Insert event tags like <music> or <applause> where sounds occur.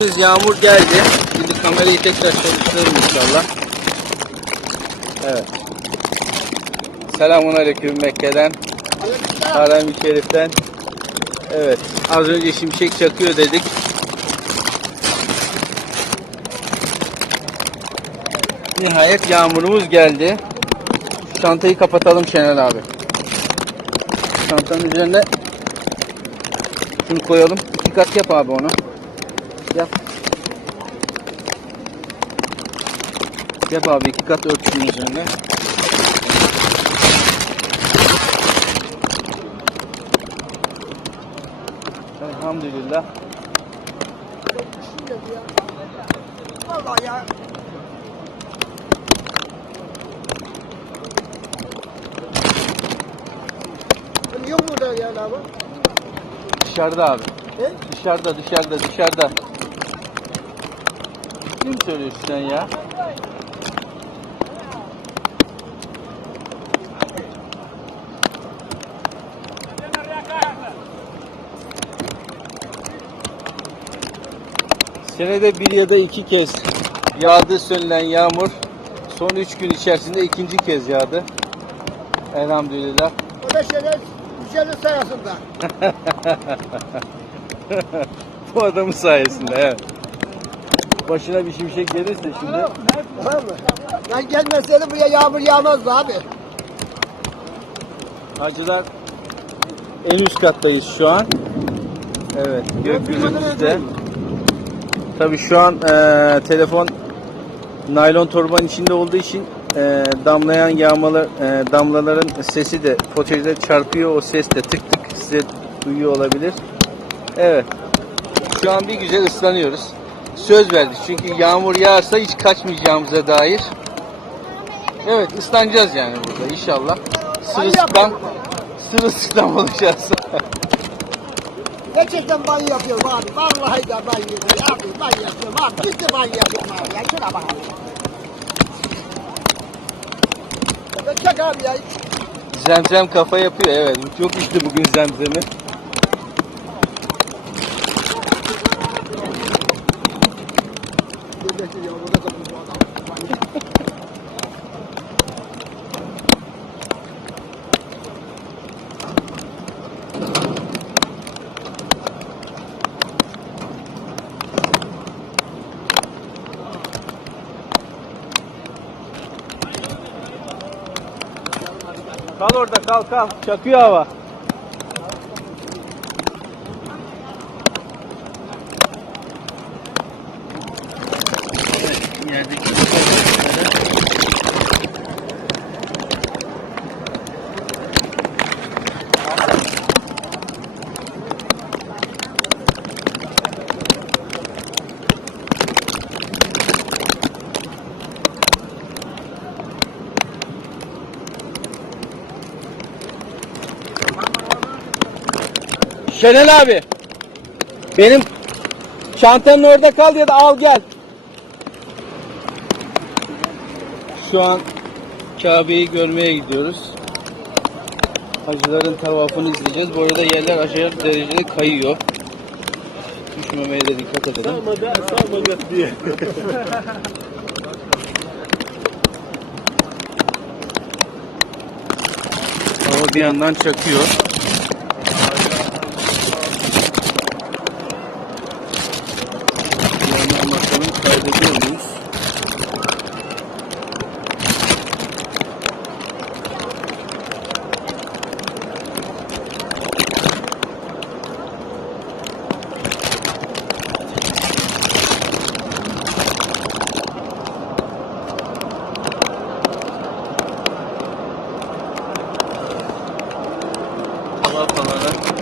Biz Yağmur geldi. Şimdi kamerayı tekrar çalıştırırım inşallah. Evet. Selamun Aleyküm Mekke'den. Harem-i Şerif'ten. Evet. Az önce şimşek çakıyor dedik. Nihayet yağmurumuz geldi. Çantayı kapatalım Şener abi. Çantanın üzerine şunu koyalım. İki kat yap abi onu. Yap. Yap abi iki kat örtünün üzerine. Elhamdülillah. Vallahi ya. Yok yani abi. Dışarıda abi. He? Dışarıda dışarıda dışarıda. Kim söylüyorsun sen ya? Senede bir ya da iki kez yağdı söylenen yağmur son üç gün içerisinde ikinci kez yağdı. Elhamdülillah. O da şeyler güzelin sayesinde. <laughs> Bu adamın sayesinde evet. Başına bir şimşek gelirse şimdi Tamam mı? Ben gelmeseydim buraya yağmur yağmazdı abi. Hacılar en üst kattayız şu an. Evet, gökyüzümüzde. Tabii şu an e, telefon naylon torbanın içinde olduğu için e, damlayan yağmalar, e, damlaların sesi de fotelde çarpıyor. O ses de tık tık size duyuyor olabilir. Evet. Şu an bir güzel ıslanıyoruz. Söz verdik çünkü yağmur yağarsa hiç kaçmayacağımıza dair. Evet ıslanacağız yani burada inşallah. Sırılsıklam, sırılsıklam olacağız. <laughs> Gerçekten banyo yapıyorum abi. Vallahi de banyo yapıyorum abi. Banyo yapıyorum abi. Biz de banyo yapıyorum abi. Ya şuna bak abi. Çek abi ya. Zemzem kafa yapıyor evet. Çok içti bugün zemzemi. Kal orada kal kal. Çakıyor hava. Şenel abi. Benim çantanın orada kal ya da al gel. Şu an Kabe'yi görmeye gidiyoruz. Hacıların tavafını izleyeceğiz. Bu arada yerler acayip derecede kayıyor. Düşmemeye de dikkat edelim. diye. Hava bir yandan çakıyor. Bir yandan bakalım kaydediyor muyuz? Falan.